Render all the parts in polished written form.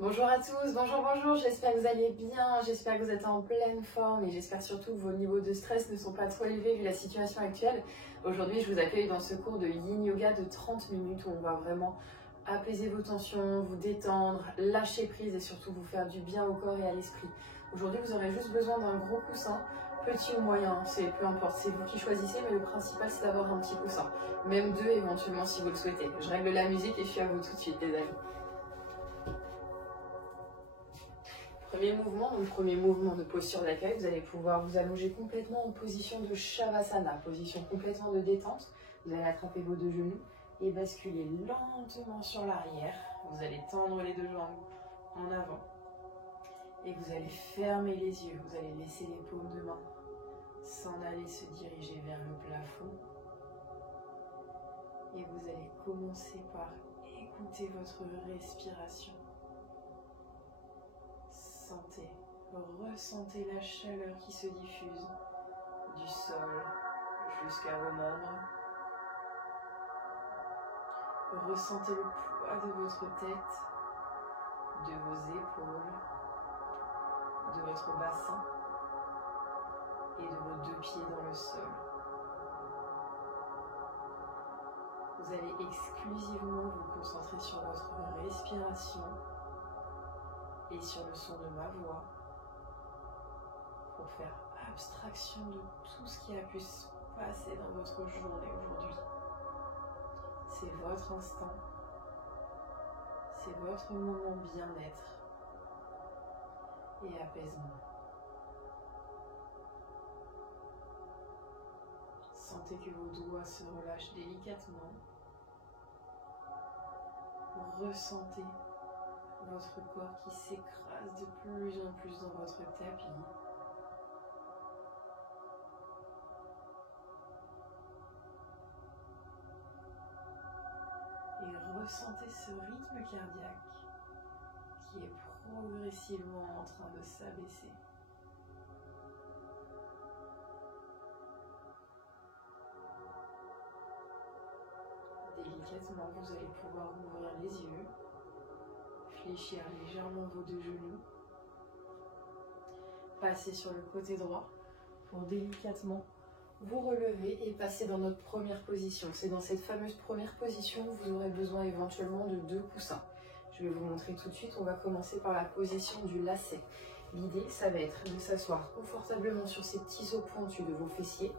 Bonjour à tous, bonjour, j'espère que vous allez bien, j'espère que vous êtes en pleine forme et j'espère surtout que vos niveaux de stress ne sont pas trop élevés vu la situation actuelle. Aujourd'hui, je vous accueille dans ce cours de Yin Yoga de 30 minutes où on va vraiment apaiser vos tensions, vous détendre, lâcher prise et surtout vous faire du bien au corps et à l'esprit. Aujourd'hui, vous aurez juste besoin d'un gros coussin, petit ou moyen, c'est peu importe, c'est vous qui choisissez, mais le principal c'est d'avoir un petit coussin, même deux éventuellement si vous le souhaitez. Je règle la musique et je suis à vous tout de suite les amis. Premier mouvement de posture d'accueil, vous allez pouvoir vous allonger complètement en position de Shavasana, position complètement de détente. Vous allez attraper vos deux genoux et basculer lentement sur l'arrière. Vous allez tendre les deux jambes en avant et vous allez fermer les yeux. Vous allez laisser les paumes de main s'en aller se diriger vers le plafond. Et vous allez commencer par écouter votre respiration. Ressentez la chaleur qui se diffuse du sol jusqu'à vos membres. Ressentez le poids de votre tête, de vos épaules, de votre bassin et de vos deux pieds dans le sol. Vous allez exclusivement vous concentrer sur votre respiration et sur le son de ma voix pour faire abstraction de tout ce qui a pu se passer dans votre journée aujourd'hui. C'est votre instant, c'est votre moment bien-être et apaisement. Sentez que vos doigts se relâchent délicatement. Ressentez votre corps qui s'écrase de plus en plus dans votre tapis. Et ressentez ce rythme cardiaque qui est progressivement en train de s'abaisser. Délicatement, vous allez pouvoir ouvrir les yeux, fléchir légèrement vos deux genoux, passer sur le côté droit pour délicatement vous relever et passer dans notre première position. C'est dans cette fameuse première position où vous aurez besoin éventuellement de deux coussins. Je vais vous montrer tout de suite. On va commencer par la position du lacet. L'idée, ça va être de s'asseoir confortablement sur ces petits os pointus de vos fessiers.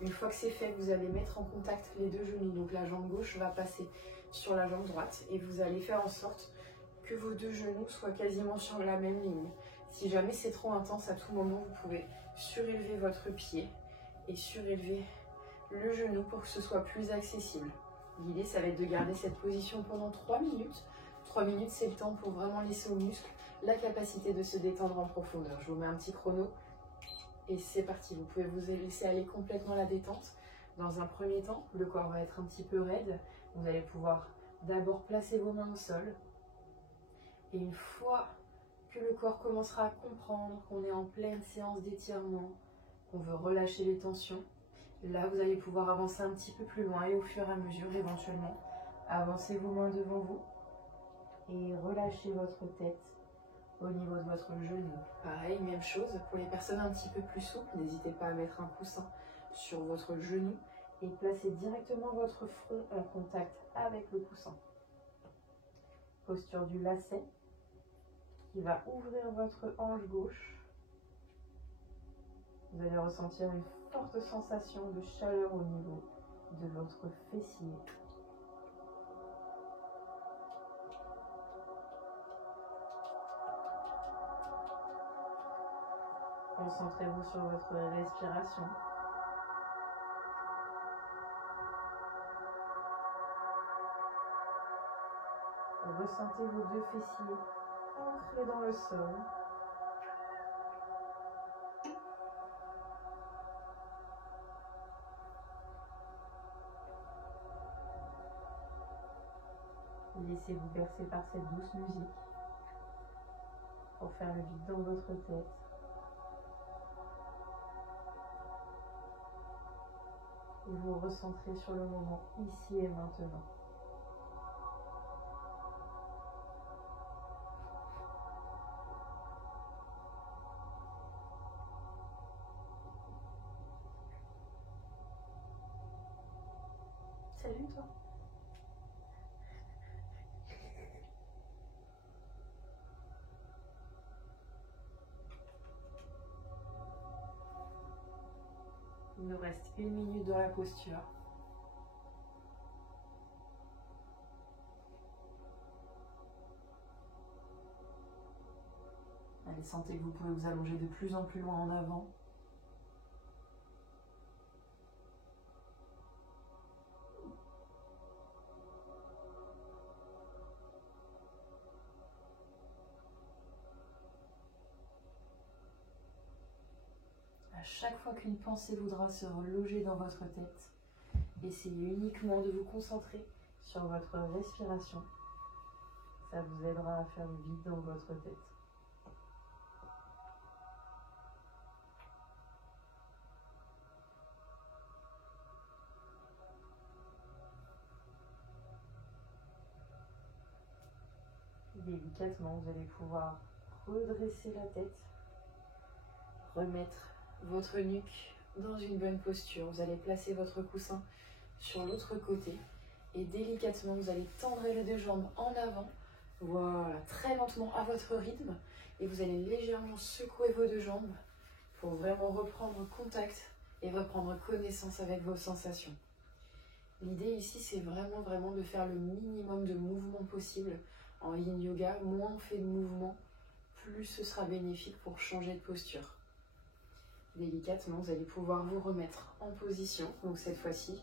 Une fois que c'est fait, vous allez mettre en contact les deux genoux. Donc la jambe gauche va passer sur la jambe droite et vous allez faire en sorte que vos deux genoux soient quasiment sur la même ligne. Si jamais c'est trop intense, à tout moment, vous pouvez surélever votre pied et surélever le genou pour que ce soit plus accessible. L'idée, ça va être de garder cette position pendant 3 minutes. 3 minutes, c'est le temps pour vraiment laisser aux muscles la capacité de se détendre en profondeur. Je vous mets un petit chrono et c'est parti. Vous pouvez vous laisser aller complètement à la détente. Dans un premier temps, le corps va être un petit peu raide. Vous allez pouvoir d'abord placer vos mains au sol. Et une fois que le corps commencera à comprendre qu'on est en pleine séance d'étirement, qu'on veut relâcher les tensions, là vous allez pouvoir avancer un petit peu plus loin et au fur et à mesure éventuellement, avancez vos mains devant vous et relâchez votre tête au niveau de votre genou. Pareil, même chose pour les personnes un petit peu plus souples, n'hésitez pas à mettre un coussin sur votre genou et placez directement votre front en contact avec le coussin. Posture du lacet qui va ouvrir votre hanche gauche. Vous allez ressentir une forte sensation de chaleur au niveau de votre fessier. Concentrez-vous sur votre respiration. Ressentez vos deux fessiers ancrés dans le sol. Laissez-vous bercer par cette douce musique pour faire le vide dans votre tête. Et vous recentrez sur le moment ici et maintenant. salut toi. Il nous reste 1 minute dans la posture. Allez, sentez que vous pouvez vous allonger de plus en plus loin en avant. À chaque fois qu'une pensée voudra se reloger dans votre tête, essayez uniquement de vous concentrer sur votre respiration. Ça vous aidera à faire le vide dans votre tête. Délicatement, vous allez pouvoir redresser la tête, remettre votre nuque dans une bonne posture. Vous allez placer votre coussin sur l'autre côté et délicatement, vous allez tendre les deux jambes en avant. Voilà, très lentement à votre rythme et vous allez légèrement secouer vos deux jambes pour vraiment reprendre contact et reprendre connaissance avec vos sensations. L'idée ici, c'est vraiment de faire le minimum de mouvements possible. En yin yoga, moins on fait de mouvements, plus ce sera bénéfique pour changer de posture. Délicatement, vous allez pouvoir vous remettre en position. Donc cette fois-ci,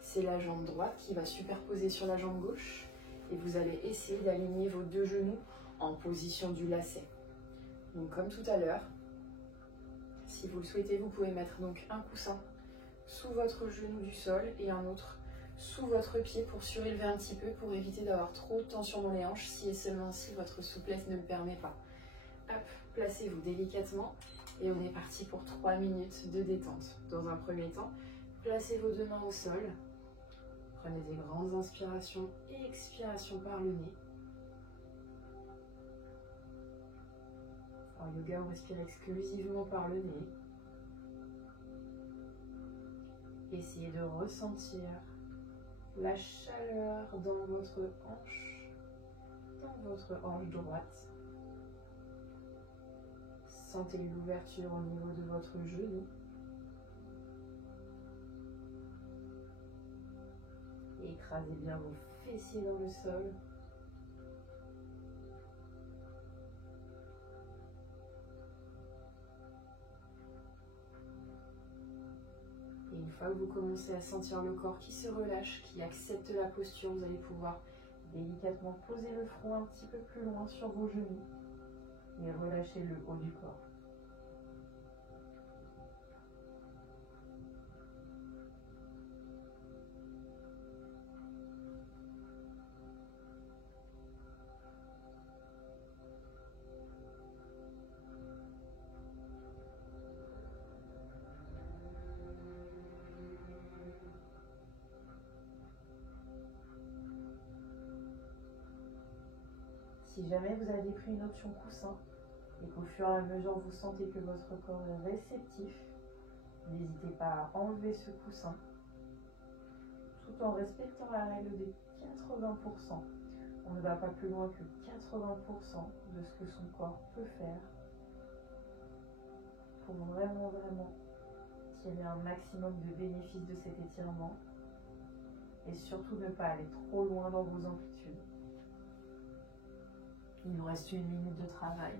c'est la jambe droite qui va superposer sur la jambe gauche. Et vous allez essayer d'aligner vos deux genoux en position du lacet. Donc comme tout à l'heure, si vous le souhaitez, vous pouvez mettre donc un coussin sous votre genou du sol et un autre sous votre pied pour surélever un petit peu, pour éviter d'avoir trop de tension dans les hanches, si et seulement si votre souplesse ne le permet pas. Hop, placez-vous délicatement et on est parti pour 3 minutes de détente. Dans un premier temps, placez vos deux mains au sol, prenez des grandes inspirations et expirations par le nez. En yoga, on respire exclusivement par le nez. Essayez de ressentir la chaleur dans votre hanche droite. Sentez l'ouverture au niveau de votre genou. Et écrasez bien vos fessiers dans le sol. Et une fois que vous commencez à sentir le corps qui se relâche, qui accepte la posture, vous allez pouvoir délicatement poser le front un petit peu plus loin sur vos genoux et relâcher le haut du corps. Si jamais vous avez pris une option coussin et qu'au fur et à mesure vous sentez que votre corps est réceptif, n'hésitez pas à enlever ce coussin tout en respectant la règle des 80%. On ne va pas plus loin que 80% de ce que son corps peut faire pour vraiment tirer un maximum de bénéfices de cet étirement et surtout ne pas aller trop loin dans vos amplitudes. Il nous reste 1 minute de travail.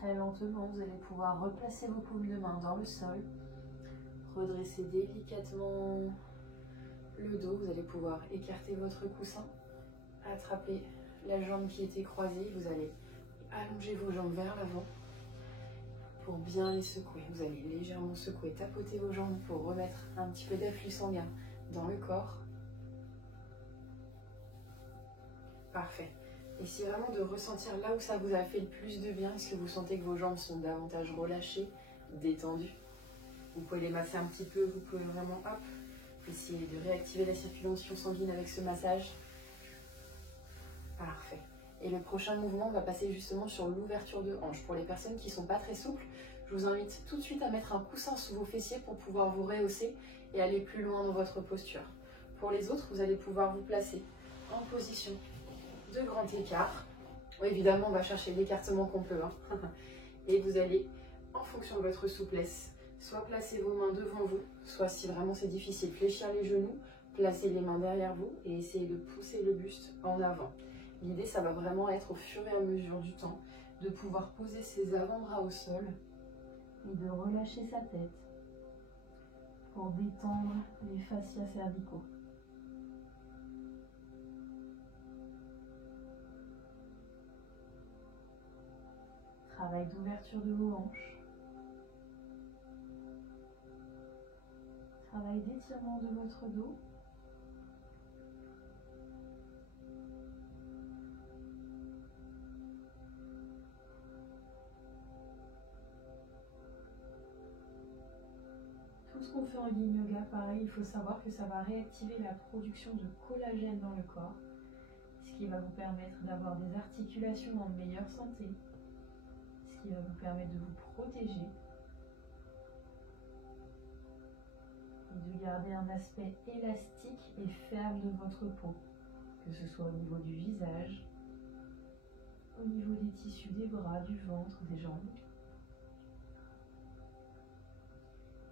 Très lentement, vous allez pouvoir replacer vos paumes de main dans le sol, redresser délicatement le dos. Vous allez pouvoir écarter votre coussin, attraper la jambe qui était croisée. Vous allez Allongez vos jambes vers l'avant pour bien les secouer. Vous allez légèrement secouer, tapoter vos jambes pour remettre un petit peu d'afflux sanguin dans le corps. Parfait. Essayez vraiment de ressentir là où ça vous a fait le plus de bien. Est-ce que vous sentez que vos jambes sont davantage relâchées, détendues? Vous pouvez les masser un petit peu, vous pouvez vraiment essayer de réactiver la circulation sanguine avec ce massage. Parfait. Et le prochain mouvement va passer justement sur l'ouverture de hanche. Pour les personnes qui ne sont pas très souples, je vous invite tout de suite à mettre un coussin sous vos fessiers pour pouvoir vous rehausser et aller plus loin dans votre posture. Pour les autres, vous allez pouvoir vous placer en position de grand écart. Évidemment, on va chercher l'écartement qu'on peut. Et vous allez, en fonction de votre souplesse, soit placer vos mains devant vous, soit si vraiment c'est difficile, fléchir les genoux, placer les mains derrière vous et essayer de pousser le buste en avant. L'idée, ça va vraiment être au fur et à mesure du temps de pouvoir poser ses avant-bras au sol et de relâcher sa tête pour détendre les fascias cervicaux. Travail d'ouverture de vos hanches. Travail d'étirement de votre dos. Tout ce qu'on fait en yin yoga, pareil, il faut savoir que ça va réactiver la production de collagène dans le corps, ce qui va vous permettre d'avoir des articulations en meilleure santé, ce qui va vous permettre de vous protéger et de garder un aspect élastique et ferme de votre peau, que ce soit au niveau du visage, au niveau des tissus des bras, du ventre, des jambes.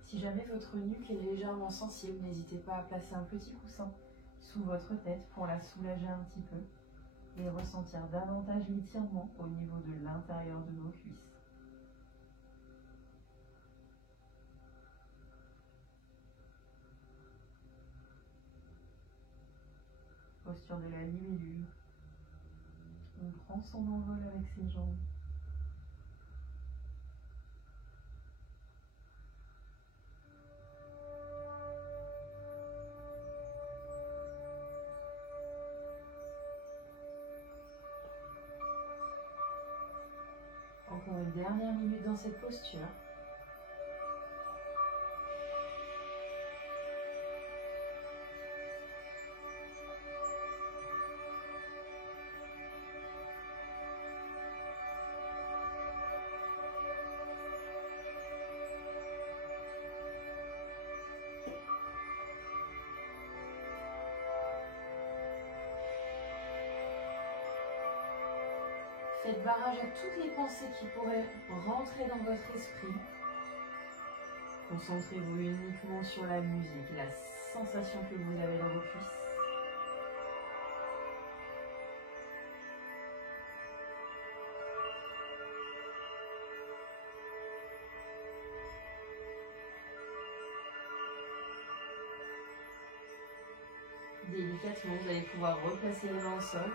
Si jamais votre nuque est légèrement sensible, n'hésitez pas à placer un petit coussin sous votre tête pour la soulager un petit peu et ressentir davantage l'étirement au niveau de l'intérieur de vos cuisses. Posture de la libellule. On prend son envol avec ses jambes. Encore une dernière minute dans cette posture. Faites barrage à toutes les pensées qui pourraient rentrer dans votre esprit. Concentrez-vous uniquement sur la musique, la sensation que vous avez dans vos cuisses. Délicatement, vous allez pouvoir replacer les mains au sol.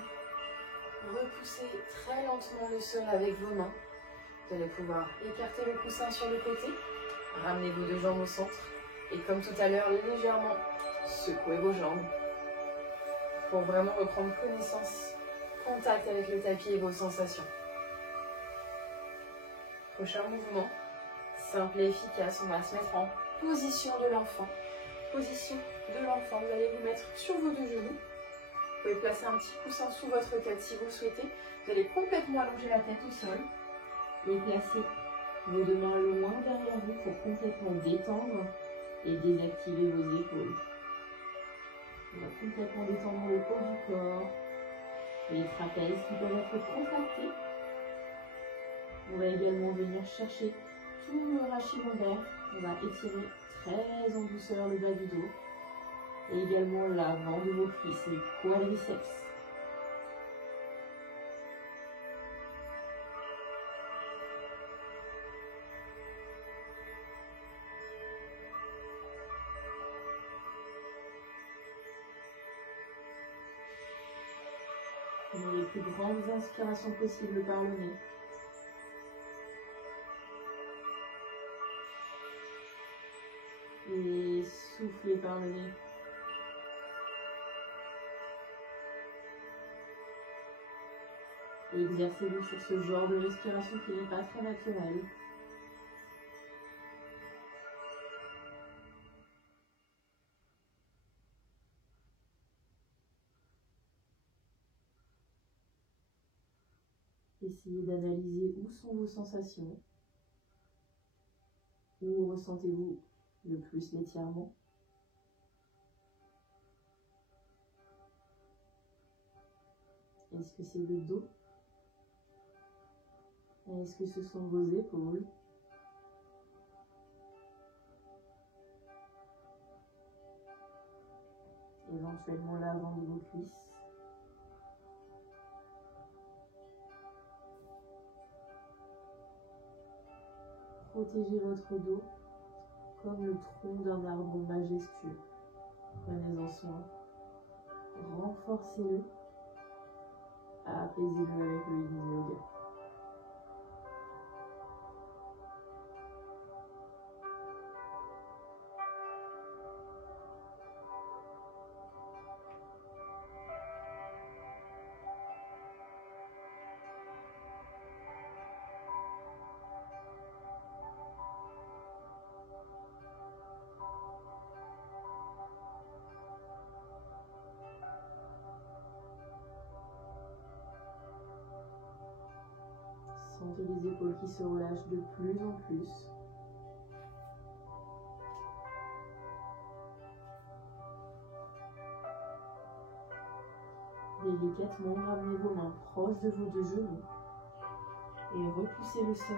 Repoussez très lentement le sol avec vos mains. Vous allez pouvoir écarter le coussin sur le côté. Ramenez vos deux jambes au centre. Et comme tout à l'heure, légèrement secouez vos jambes. Pour vraiment reprendre connaissance, contact avec le tapis et vos sensations. Prochain mouvement, simple et efficace. On va se mettre en position de l'enfant. Position de l'enfant. Vous allez vous mettre sur vos deux genoux. Vous pouvez placer un petit coussin sous votre tête si vous le souhaitez. Vous allez complètement allonger la tête au sol et placer vos deux mains loin derrière vous pour complètement détendre et désactiver vos épaules. On va complètement détendre le haut du corps, les trapèzes qui peuvent être contractés. On va également venir chercher tout le rachis lombaire. On va étirer très en douceur le bas du dos. Et également l'avant de vos cuisses, les quadriceps. Prenez les plus grandes inspirations possibles par le nez. Et soufflez par le nez. Et exercez-vous sur ce genre de respiration qui n'est pas très naturel. Essayez d'analyser où sont vos sensations, où ressentez-vous le plus l'étirement. Est-ce que c'est le dos? Est-ce que ce sont vos épaules? Éventuellement l'avant de vos cuisses. Protégez votre dos comme le tronc d'un arbre majestueux. Prenez-en soin. Renforcez-le. Apaisez-le avec le yin yoga. Sentez les épaules qui se relâchent de plus en plus. Délicatement, ramenez vos mains proches de vos deux genoux et repoussez le sol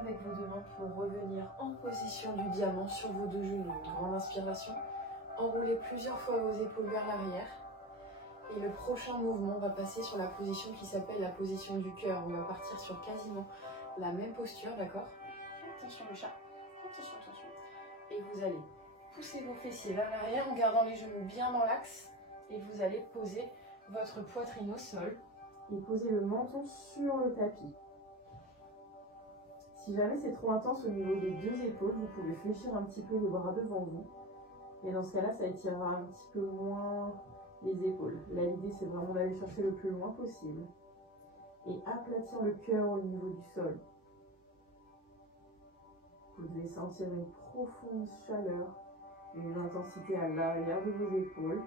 avec vos deux mains pour revenir en position du diamant sur vos deux genoux. Une grande inspiration. Enroulez plusieurs fois vos épaules vers l'arrière. Et le prochain mouvement va passer sur la position qui s'appelle la position du cœur. On va partir sur quasiment la même posture, d'accord? Attention le chat, attention, attention. Et vous allez pousser vos fessiers vers l'arrière en gardant les genoux bien dans l'axe. Et vous allez poser votre poitrine au sol. Et poser le menton sur le tapis. Si jamais c'est trop intense au niveau des deux épaules, vous pouvez fléchir un petit peu les bras devant vous. Et dans ce cas-là, ça étirera un petit peu moins les épaules. Là, l'idée, c'est vraiment d'aller chercher le plus loin possible. Et aplatir le cœur au niveau du sol. Vous devez sentir une profonde chaleur et une intensité à l'arrière de vos épaules.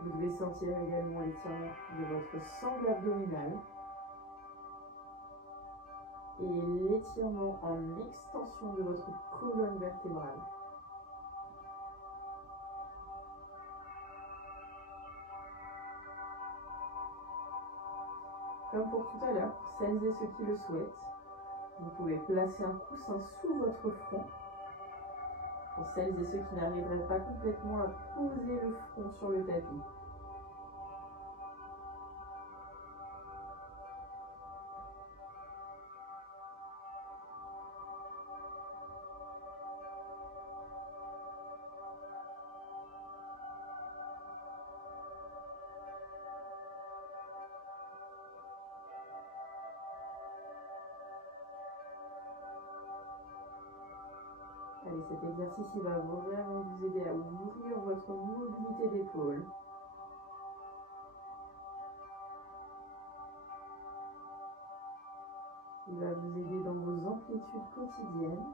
Vous devez sentir également l'étirement de votre sangle abdominale. Et l'étirement en extension de votre colonne vertébrale. Comme pour tout à l'heure, pour celles et ceux qui le souhaitent, vous pouvez placer un coussin sous votre front. Pour celles et ceux qui n'arriveraient pas complètement à poser le front sur le tapis. Allez, cet exercice il va vraiment vous aider à ouvrir votre mobilité d'épaule. Il va vous aider dans vos amplitudes quotidiennes.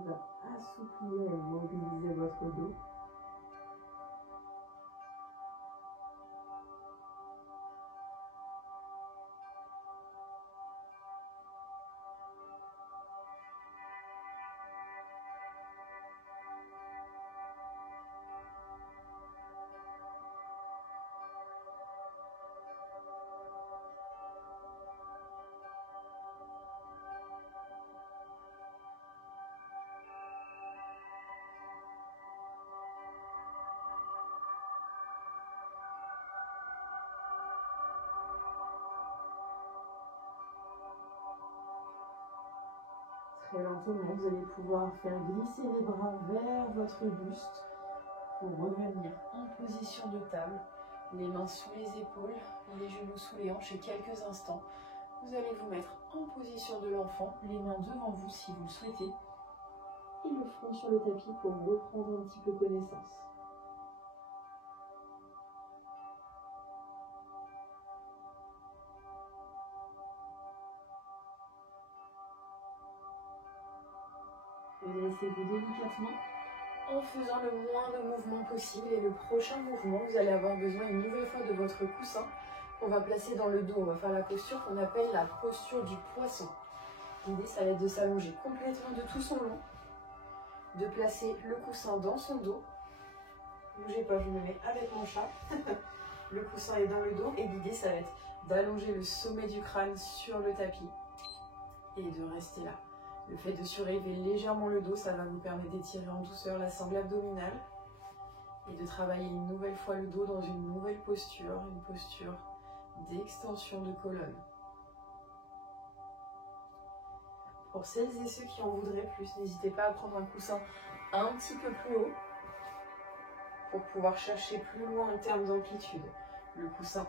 Il va assouplir et mobiliser votre dos. Très lentement, vous allez pouvoir faire glisser les bras vers votre buste pour revenir en position de table. Les mains sous les épaules, les genoux sous les hanches et quelques instants Vous allez vous mettre en position de l'enfant, les mains devant vous si vous le souhaitez, et le front sur le tapis pour reprendre un petit peu connaissance. Redressez-vous délicatement en faisant le moins de mouvements possible. Et le prochain mouvement, vous allez avoir besoin une nouvelle fois de votre coussin qu'on va placer dans le dos. On va faire la posture qu'on appelle la posture du poisson. L'idée, ça va être de s'allonger complètement de tout son long, de placer le coussin dans son dos. Bougez pas, je me mets avec mon chat. Le coussin est dans le dos et l'idée, ça va être d'allonger le sommet du crâne sur le tapis et de rester là. Le fait de surélever légèrement le dos, ça va vous permettre d'étirer en douceur la sangle abdominale et de travailler une nouvelle fois le dos dans une nouvelle posture, une posture d'extension de colonne. Pour celles et ceux qui en voudraient plus, n'hésitez pas à prendre un coussin un petit peu plus haut pour pouvoir chercher plus loin en termes d'amplitude. Le coussin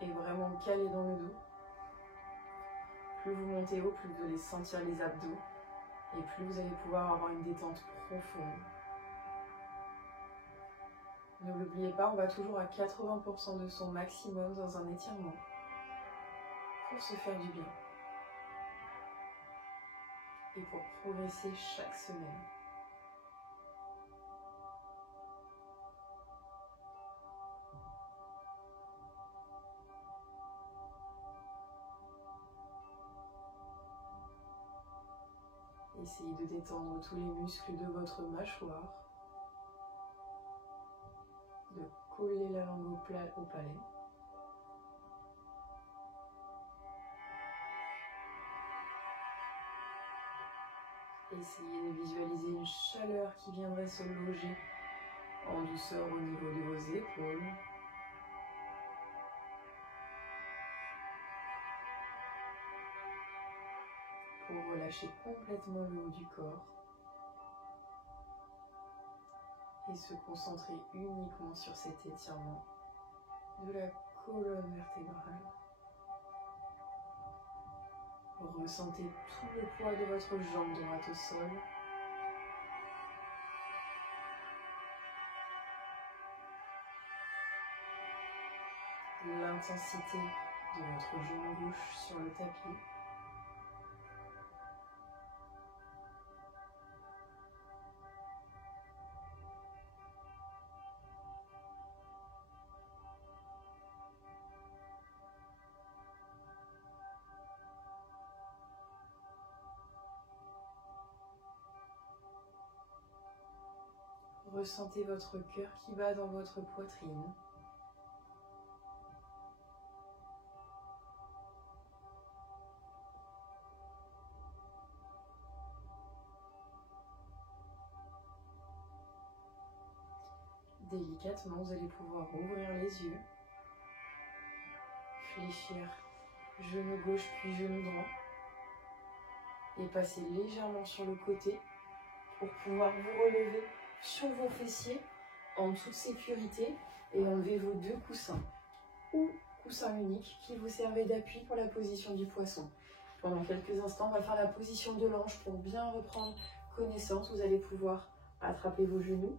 est vraiment calé dans le dos. Plus vous montez haut, plus vous allez sentir les abdos et plus vous allez pouvoir avoir une détente profonde. Ne l'oubliez pas, on va toujours à 80% de son maximum dans un étirement pour se faire du bien et pour progresser chaque semaine. Essayez de détendre tous les muscles de votre mâchoire, de coller la langue au palais. Essayez de visualiser une chaleur qui viendrait se loger en douceur au niveau de vos épaules. Pour relâcher complètement le haut du corps et se concentrer uniquement sur cet étirement de la colonne vertébrale. Ressentez tout le poids de votre jambe droite au sol. L'intensité de votre jambe gauche sur le tapis. Ressentez votre cœur qui bat dans votre poitrine. Délicatement, vous allez pouvoir ouvrir les yeux, fléchir genou gauche puis genou droit et passer légèrement sur le côté pour pouvoir vous relever sur vos fessiers en toute sécurité et enlever vos deux coussins ou coussins uniques qui vous servaient d'appui pour la position du poisson. Pendant quelques instants, on va faire la position de l'ange pour bien reprendre connaissance. Vous allez pouvoir attraper vos genoux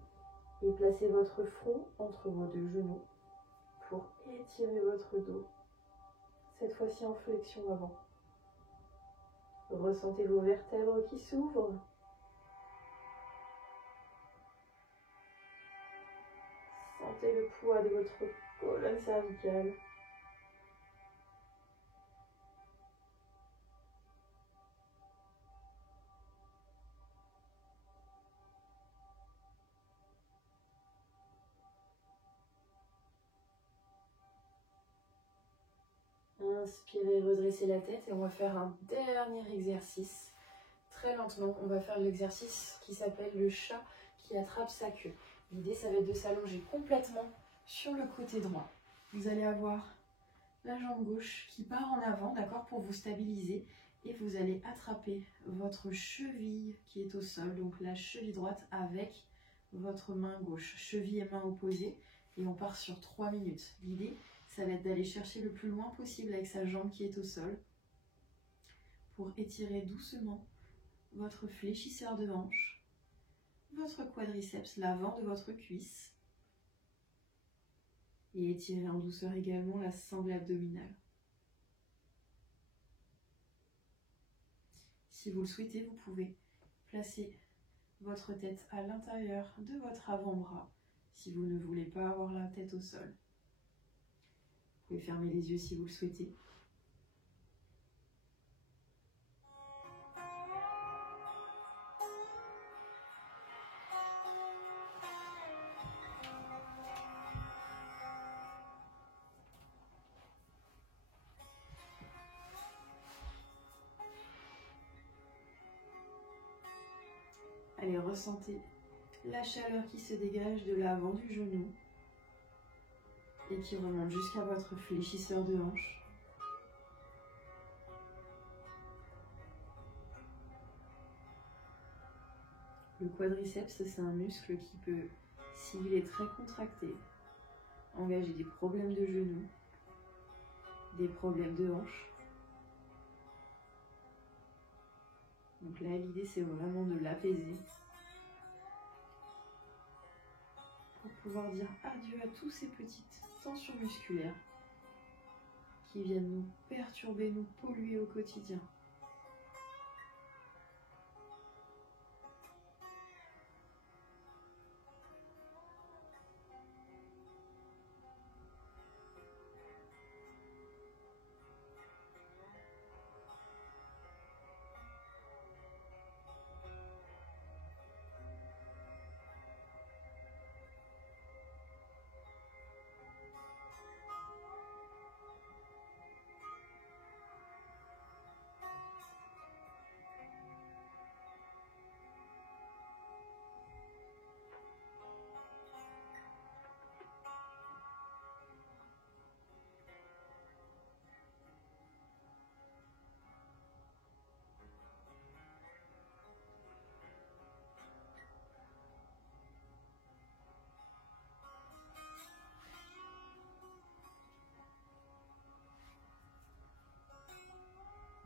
et placer votre front entre vos deux genoux pour étirer votre dos. Cette fois-ci en flexion avant. Ressentez vos vertèbres qui s'ouvrent. Sentez le poids de votre colonne cervicale. Inspirez, redressez la tête et on va faire un dernier exercice. Très lentement, on va faire l'exercice qui s'appelle le chat qui attrape sa queue. L'idée, ça va être de s'allonger complètement sur le côté droit. Vous allez avoir la jambe gauche qui part en avant, d'accord, pour vous stabiliser. Et vous allez attraper votre cheville qui est au sol, donc la cheville droite avec votre main gauche. Cheville et main opposées. Et on part sur 3 minutes. L'idée, ça va être d'aller chercher le plus loin possible avec sa jambe qui est au sol pour étirer doucement votre fléchisseur de hanche, votre quadriceps, l'avant de votre cuisse et étirer en douceur également la sangle abdominale. Si vous le souhaitez, vous pouvez placer votre tête à l'intérieur de votre avant-bras si vous ne voulez pas avoir la tête au sol. Vous pouvez fermer les yeux si vous le souhaitez. Allez, ressentez la chaleur qui se dégage de l'avant du genou et qui remonte jusqu'à votre fléchisseur de hanche. Le quadriceps, c'est un muscle qui peut, s'il est très contracté, engager des problèmes de genoux, des problèmes de hanche. Donc là, l'idée, c'est vraiment de l'apaiser pour pouvoir dire adieu à toutes ces petites tensions musculaires qui viennent nous perturber, nous polluer au quotidien.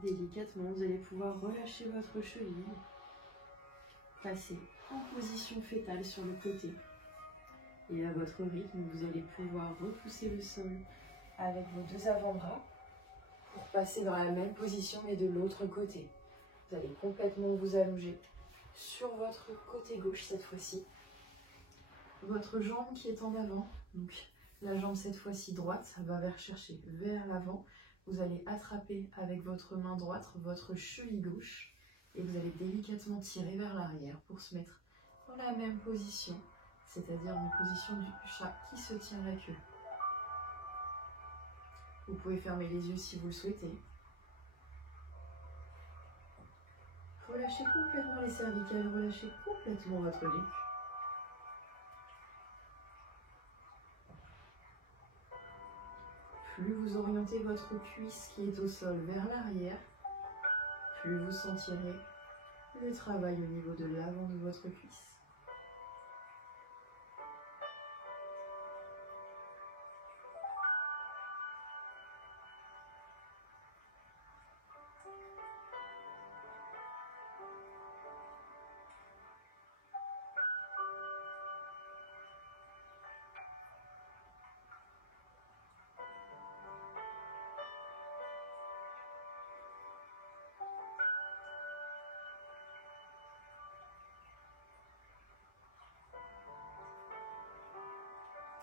Délicatement, vous allez pouvoir relâcher votre cheville, passer en position fétale sur le côté. Et à votre rythme, vous allez pouvoir repousser le sol avec vos deux avant-bras pour passer dans la même position mais de l'autre côté. Vous allez complètement vous allonger sur votre côté gauche cette fois-ci. Votre jambe qui est en avant, donc la jambe cette fois-ci droite, ça va chercher vers l'avant. Vous allez attraper avec votre main droite votre cheville gauche et vous allez délicatement tirer vers l'arrière pour se mettre dans la même position, c'est-à-dire en position du chat qui se tient la queue. Vous pouvez fermer les yeux si vous le souhaitez. Relâchez complètement les cervicales, relâchez complètement votre nuque. Plus vous orientez votre cuisse qui est au sol vers l'arrière, plus vous sentirez le travail au niveau de l'avant de votre cuisse.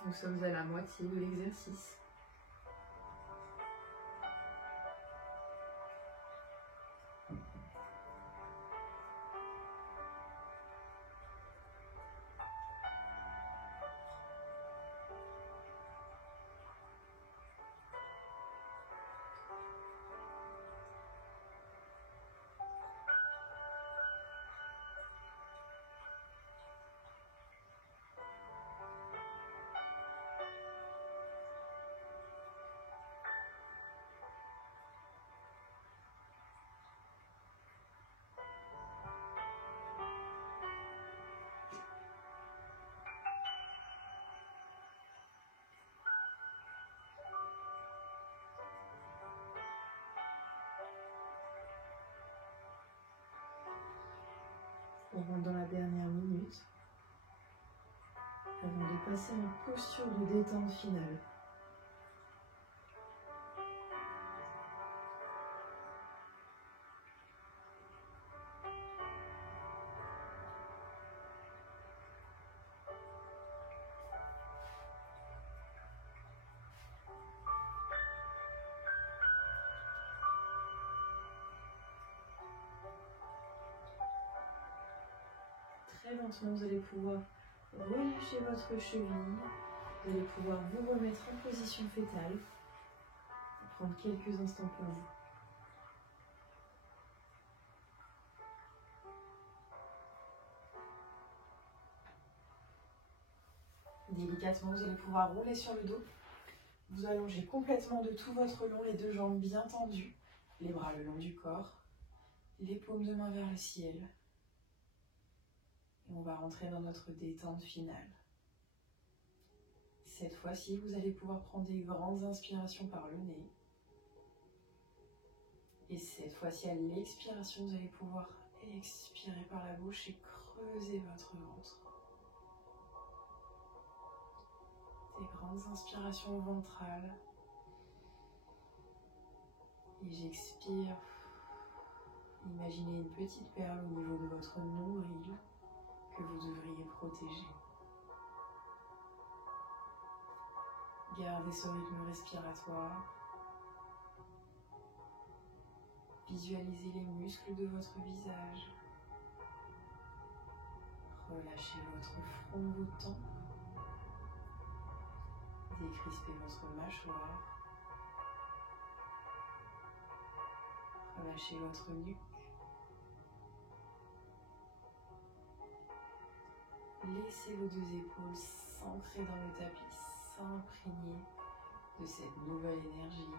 Nous sommes à la moitié de l'exercice. On rentre dans la dernière minute avant de passer en posture de détente finale. Très lentement, vous allez pouvoir relâcher votre cheville. Vous allez pouvoir vous remettre en position fétale. Prendre quelques instants pour vous. Délicatement, vous allez pouvoir rouler sur le dos. Vous allongez complètement de tout votre long, les deux jambes bien tendues, les bras le long du corps, les paumes de main vers le ciel. Et on va rentrer dans notre détente finale. Cette fois-ci, vous allez pouvoir prendre des grandes inspirations par le nez. Et cette fois-ci, à l'expiration, vous allez pouvoir expirer par la bouche et creuser votre ventre. Des grandes inspirations ventrales. Et j'expire. Imaginez une petite perle au niveau de votre nombril que vous devriez protéger. Gardez ce rythme respiratoire. Visualisez les muscles de votre visage. Relâchez votre front, vos tempes. Décrispez votre mâchoire. Relâchez votre nuque. Laissez vos deux épaules s'ancrer dans le tapis, s'imprégner de cette nouvelle énergie.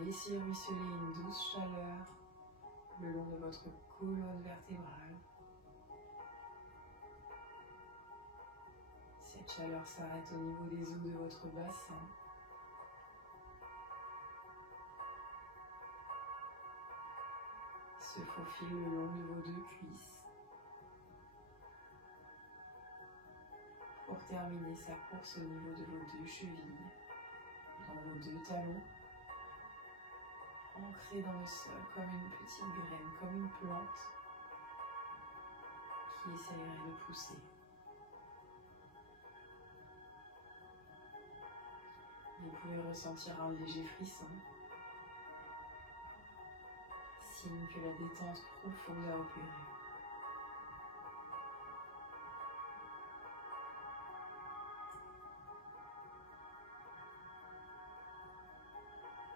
Laissez ruisseler une douce chaleur le long de votre colonne vertébrale. Cette chaleur s'arrête au niveau des os de votre bassin. Se faufile le long de vos deux cuisses. Pour terminer sa course au niveau de vos deux chevilles, dans vos deux talons, ancrés dans le sol comme une petite graine, comme une plante qui essaierait de pousser. Vous pouvez ressentir un léger frisson, signe que la détente profonde a opéré.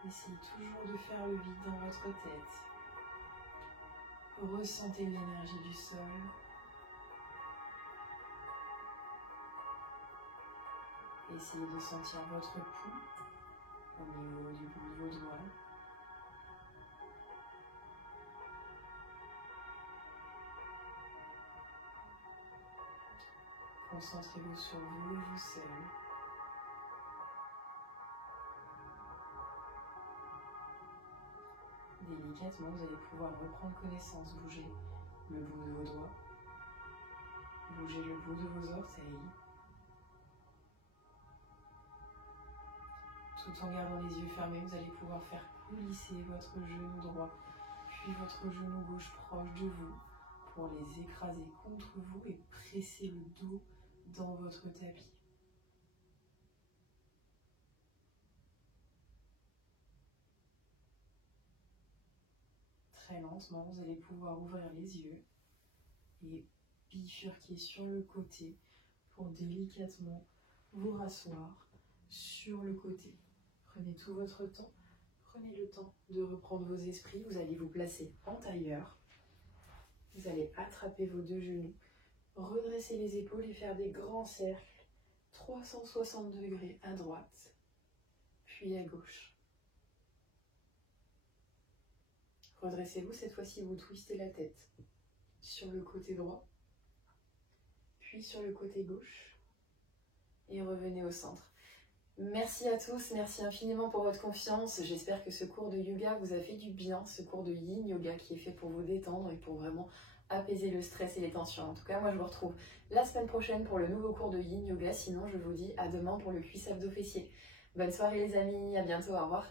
Essayez toujours de faire le vide dans votre tête. Ressentez l'énergie du sol. Essayez de sentir votre pouls au niveau du bout de vos doigts. Concentrez-vous sur vous et vous seul. Délicatement, vous allez pouvoir reprendre connaissance, bouger le bout de vos doigts, bouger le bout de vos orteils, tout en gardant les yeux fermés. Vous allez pouvoir faire coulisser votre genou droit, puis votre genou gauche proche de vous, pour les écraser contre vous et presser le dos dans votre tapis. Très lentement, vous allez pouvoir ouvrir les yeux et bifurquer sur le côté pour délicatement vous rasseoir sur le côté. Prenez tout votre temps, prenez le temps de reprendre vos esprits. Vous allez vous placer en tailleur. Vous allez attraper vos deux genoux, redresser les épaules et faire des grands cercles, 360 degrés à droite, puis à gauche. Redressez-vous, cette fois-ci vous twistez la tête sur le côté droit, puis sur le côté gauche, et revenez au centre. Merci à tous, merci infiniment pour votre confiance. J'espère que ce cours de yoga vous a fait du bien, ce cours de Yin Yoga qui est fait pour vous détendre et pour vraiment apaiser le stress et les tensions. En tout cas, moi je vous retrouve la semaine prochaine pour le nouveau cours de Yin Yoga. Sinon, je vous dis à demain pour le cuisse abdos fessier. Bonne soirée les amis, à bientôt, au revoir.